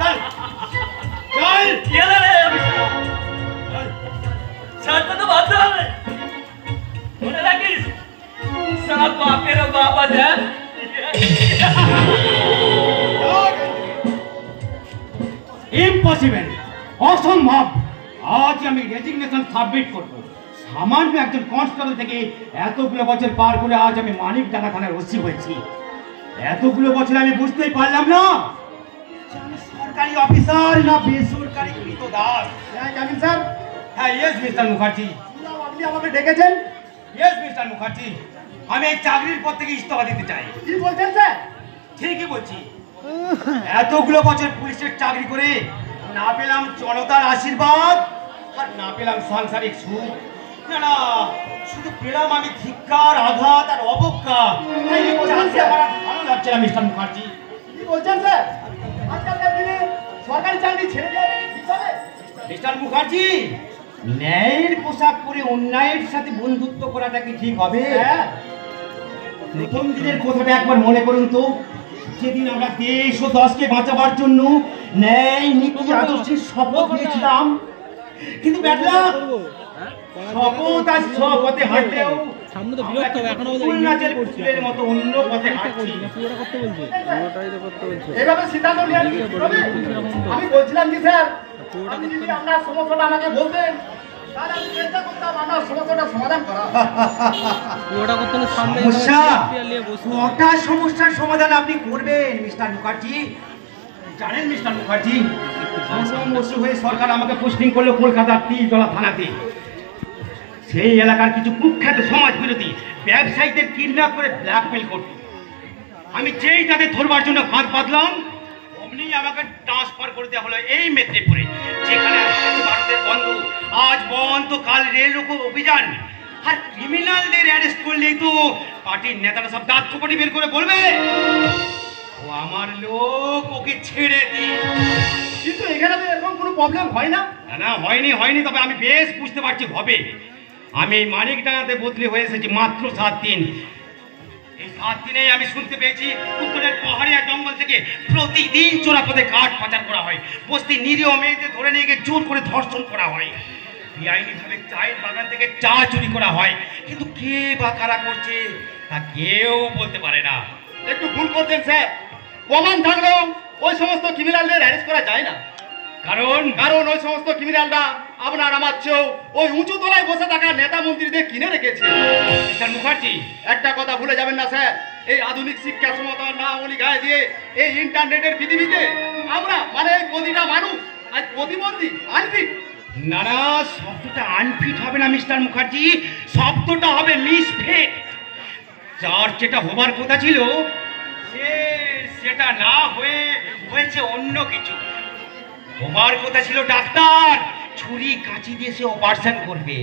चल चल गेला रे शांत तो बात है মনে রাখিস সব বাপের বাবা দেন ইম্পসিবল অসম্ভব আজ আমি রেজিগনেশন সাবমিট করব সামান্য একজন কনস্টেবল থেকে এতগুলো বছর পার করে আজ আমি মানিকডাঙ্গা থানার ওসি হয়েছি এতগুলো বছর আমি বুঝতেই পারলাম না আমি সরকারি অফিসার না বেসরকারি কৃতদাস হ্যাঁ জানেন স্যার হ্যাঁ ইয়েস মিস্টার মুখার্জি আপনি আমাকে ডেকেছেন ইয়েস মিস্টার মুখার্জি আমি এই চাকরির পদ থেকে ইস্তফা দিতে চাই কি বলছেন স্যার ঠিকই বলছি এতগুলো বছর পুলিশের চাকরি করে না পেলাম জনতার আশীর্বাদ আর না পেলাম সাংসারিক সুখ না না শুধু পেলাম আমি ধিক্কার আঘাত আর অবজ্ঞা তাই এই চাকরি আমার আর ভালো লাগছে না মিস্টার মুখার্জি কি বলছেন স্যার আজকালকার দিনে সরকারি চাকরি ছেড়ে দেওয়া ঠিক হবে মিস্টার মুখার্জি ন্যায়ের পোশাক পরে অন্যায়ের সাথে বন্ধুত্ব করাটা কি ঠিক হবে প্রথম দিনের কথাটা একবার মনে করুন তো যেদিন আমরা দেশ ও দশকে বাঁচাবার জন্য ন্যায় নীতি আদর্শের শপথ নিয়েছিলাম কিন্তু ব্যাডলাক শপথ আজ শপথে হাঁটলেও সামনে তো বিরক্ত হবে এখনো ফুলনাচের ফুলের মতো অন্য পথে হাঁটছি পুরোটা করতে বলছে পুরোটাই তো করতে বলছে এভাবে সিদ্ধান্ত নেওয়া কি হবে আমি বলছিলাম কি স্যার আপনি যদি আপনার সমস্যাটা আমাকে বলতেন তাহলে আমি চেষ্টা করতাম আমার সমস্যাটা সমাধান করা পুরোটা করতে হলে সামনে কটা সমস্যার সমাধান আপনি করবেন মিস্টার মুখার্জি জানেন মিস্টার মুখার্জি মৌসু হয়ে সরকার আমাকে পোস্টিং করলো কলকাতার তিলতলা থানাতে সেই এলাকার কিছু কুখ্যাত সমাজ বিরোধী ব্যবসায়ীদের কিডন্যাপ করে ব্ল্যাকমেল করত আমি যেই তাদের ধরবার জন্য হাত বাঁধলাম অমনি আমাকে ট্রান্সফার করে দেওয়া হলো এই মেদিনীপুরে যেখানে ভারতের বন্ধ আজ বন্ধ কাল রেল রোকো অভিযান আর ক্রিমিনালদের অ্যারেস্ট করলেই তো পার্টির নেতারা সব দাঁত কোপাটি বের করে বলবে ও আমার লোক ওকে ছেড়ে দিই কিন্তু এখানে তো এরকম কোনো প্রবলেম হয় না না হয়নি তবে আমি বেশ বুঝতে পারছি হবে আমি মানিকডাঙ্গাতে বদলি হয়ে এসেছি মাত্র 7 দিন এই 7 দিনেই আমি শুনতে পেয়েছি উত্তরের পাহাড়িয়া জঙ্গল থেকে প্রতিদিন চোরাপথে কাঠ পাচার করা হয় বস্তি নিরীহ মেয়েদের ধরে নিয়ে গিয়ে জোর করে ধর্ষণ করা হয় বেআইনিভাবে চায়ের বাগান থেকে চা চুরি করা হয় কিন্তু কে বা কারা করছে তা কেউ বলতে পারে না একটু ভুল করছেন স্যার প্রমাণ থাকলেও ওই সমস্ত ক্রিমিনালদের অ্যারেস্ট করা যায় না কারণ ওই সমস্ত ক্রিমিনালরা আপনার আমার চেয়েও ওই উঁচু তলায় বসে থাকা নেতা মন্ত্রীদের কিনে রেখেছে মিস্টার মুখার্জি একটা কথা ভুলে যাবেন না স্যার এই আধুনিক শিক্ষা সমতার নাম অলি গায়ে দিয়ে এই ইন্টারনেটের পৃথিবীতে আমরা মানে প্রতিটা মানুষ আজ প্রতিবন্ধী আনফিট না না শব্দটা আনফিট হবে না মিস্টার মুখার্জি শব্দটা হবে মিসফিট যার যেটা হবার কথা ছিল সেটা না হয়ে হয়েছে অন্য কিছু হবার কথা ছিল ডাক্তার ছুরি কাঁচি দিয়ে সে অপারেশন করবে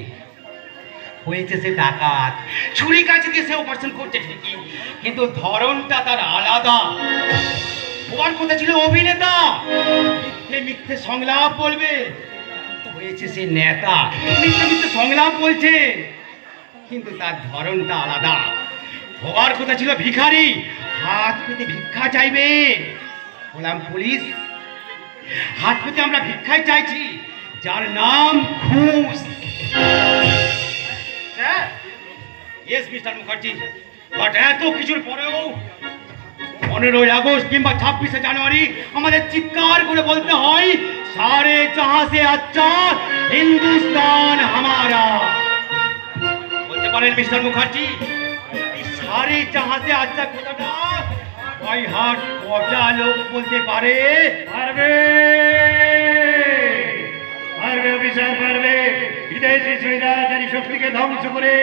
হয়েছে সে ডাকাত ছুরি কাঁচি দিয়ে সে অপারেশন করছে ঠিকই কিন্তু ধরনটা তার আলাদা হবার কথা ছিল অভিনেতা মিথ্যে সংলাপ বলবে হয়েছে সে নেতা মিথ্যে সংলাপ বলছে কিন্তু তার ধরনটা আলাদা হবার কথা ছিল ভিখারি হাত পেতে ভিক্ষা চাইবে বললাম পুলিশ হাত পেতে আমরা ভিক্ষাই চাইছি যার নাম ঘুষ ইয়েস মিস্টার মুখার্জি বাট এত কিছুর পরেও 15ই আগস্ট কিংবা 26শে জানুয়ারি আমাদের চিৎকার করে বলতে হয় সারে জাহাঁ সে আচ্ছা হিন্দুস্তান হামারা বলতে পারেন মিস্টার মুখার্জি সারে জাহাঁ সে আচ্ছা কথাটা ওই হাট কটা লোক বলতে পারে পারবে অফিসার পারবে বিদেশি সুবিধাচারী শক্তিকে ধ্বংস করে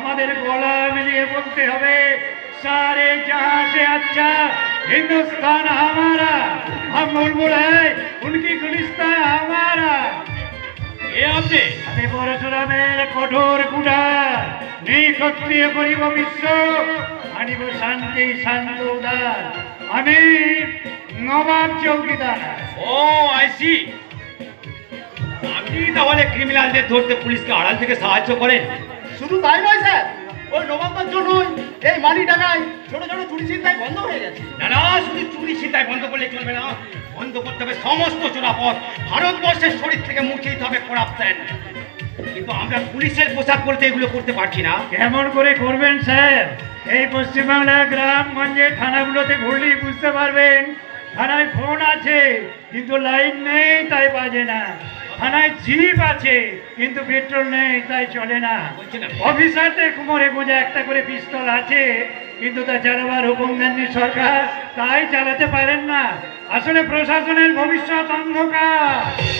আমাদের গলা মিলিয়ে বলতে হবে सारे जहां से अच्छा हिंदुस्तान हमारा हम बुलबुल है उनकी गुलिस्तान हमारा ये आपने আমি পরশুরামের কঠোর কুঠার নিক্ষত্রিয় করিব বিশ্ব আনিব শান্তি শান্ত উদার আমি নবাব চৌকিদার ও আই সি আপনি তাহলে ক্রিমিনালদের ধরতে পুলিশকে আড়াল থেকে সাহায্য করেন শুধু তাই নয় স্যার ওই নবাবদার জন্যই এই মানি টাকায় ছোট ছোট চুরি ছিনতাই বন্ধ হয়ে গেছে। না না, শুধু চুরি ছিনতাই বন্ধ করলে চলবে না, বন্ধ করতে হবে সমস্ত চোরাপথ। ভারতবর্ষের শরীর থেকে মুছে দিতে হবে করাপশন। কিন্তু আমরা পুলিশের পোশাক বলতে এগুলো করতে পারছি না। কেমন করে করবেন স্যার? এই পশ্চিমবাংলার গ্রামগঞ্জে থানাগুলোতে ঘুরলেই বুঝতে পারবেন, থানায় ফোন আছে কিন্তু লাইন নেই তাই বাজে না, থানায় জিপ আছে কিন্তু পেট্রোল নেই তাই চলে না, অফিসারদের কোমরে গোঁজা একটা করে পিস্তল আছে কিন্তু তা চালাবার হুকুম দেননি সরকার, তাই চালাতে পারেন না। আসলে প্রশাসনের ভবিষ্যৎ অন্ধকার।